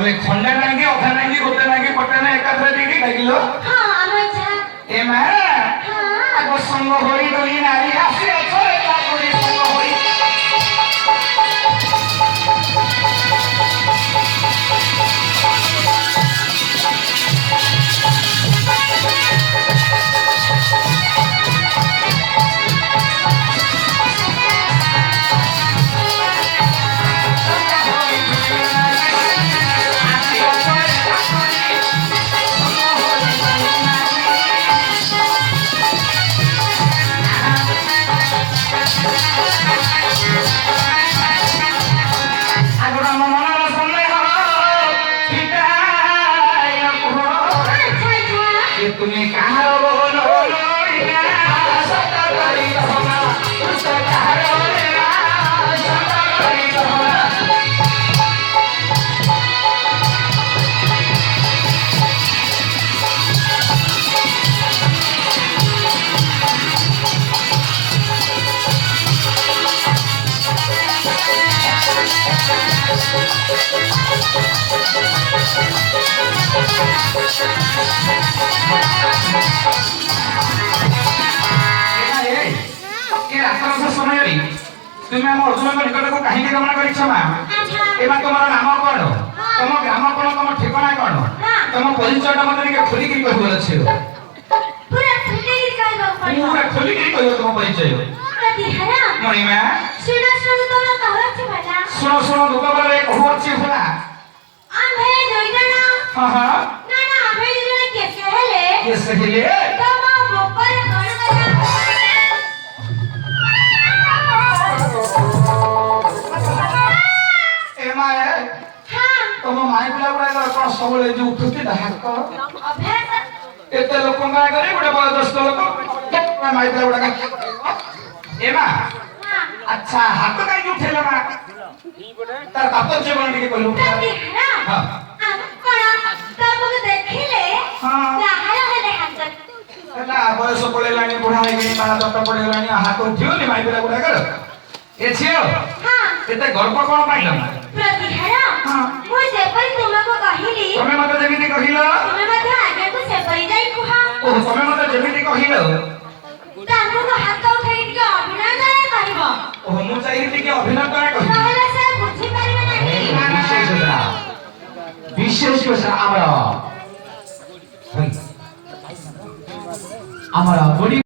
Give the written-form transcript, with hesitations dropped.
ତମେ ଖଣ୍ଡେ ନାଙ୍ଗି ଅଧା ନାଙ୍ଗି ଗୋଟେ ନାଙ୍ଗି ପଟେ ନା ଏକାଥରେ ଦେଇକି ଡାକିଲ ଏ ମା ଆଗ ସଙ୍ଗ ହୋଇ ଦୁଇ ନାରୀ ଆସି ଅଛ ତାପରେ ସଙ୍ଗ ହୋଇ তুমি কাহার বহন লইয়া সত করি রহনা তুই কাহার বহনা সত করি রহনা তুমি আমার অর্জুনଙ୍କ নিকটକୁ কাহিনী গমନ କରିଛ ମା ଏବା ତମର ନାମ କଣ ତମ ଗ୍ରାମ କଣ ତମ ଠିକଣା କଣ ତମ ପରିଚୟଟା ମତେ ଟିକେ ଖୋଲିକିରି କହିବାର ଅଛି ପୁରା ଖୋଲିକିରି କହିବ ତମ ପରିଚୟ ମଣିମା ଶୁଣ ଶୁଣ ଦୁଃଖବରେ କହୁଅଛି ଭଲା ଆମ୍ଭେ ଦୁଇଜଣ ହଁ ହଁ ନା ଆମ୍ଭେ ଦୁଇଜଣ କେତେ ହେଲେ ତମ ବୋପରେ କଣ କଥା ତମ ମାଇ ପିଲା ଗୁଡାକ କଣ ସବୁବେଳେ ଯୋଉ ଉଠୁଛି ଡାକ ଅଭ୍ୟାସ ଏତେ ଲୋକଙ୍କ ଆଗରେ ଗୋଟେ ବୟୋଜ୍ୟେଷ୍ଠ ଲୋକ ମାଇ ପିଲା ଗୁଡାକ ଏ ମା ଆଚ୍ଛା ହାତ କାହିଁକି ଉଠେଇଲ ମା ତାର ତାତ୍ପର୍ଯ୍ୟ କଣ ଟିକେ କହିଲୁ ବୟସ ପଳେଇଲାଣି ବୁଢା ହେଇଗଣି ମାଳା ଦତ୍ତ ପଡିଗଲାଣି ହାତ ଉଠିବନି ମାଇ ପିଲା ଗୁଡାକର ଏ ଝିଅ ଏତେ ଗର୍ବ କଣ ପାଇଲ ମା ତମେ ମତେ ଯେମିତି କହିଲ ତମେ ମତେ ଯେମିତି କହିଲ ମୁଁ ଚାହିଁଲି ଟିକେ ଅଭିନୟ କରା କହିବି বিশেষ করে আমরা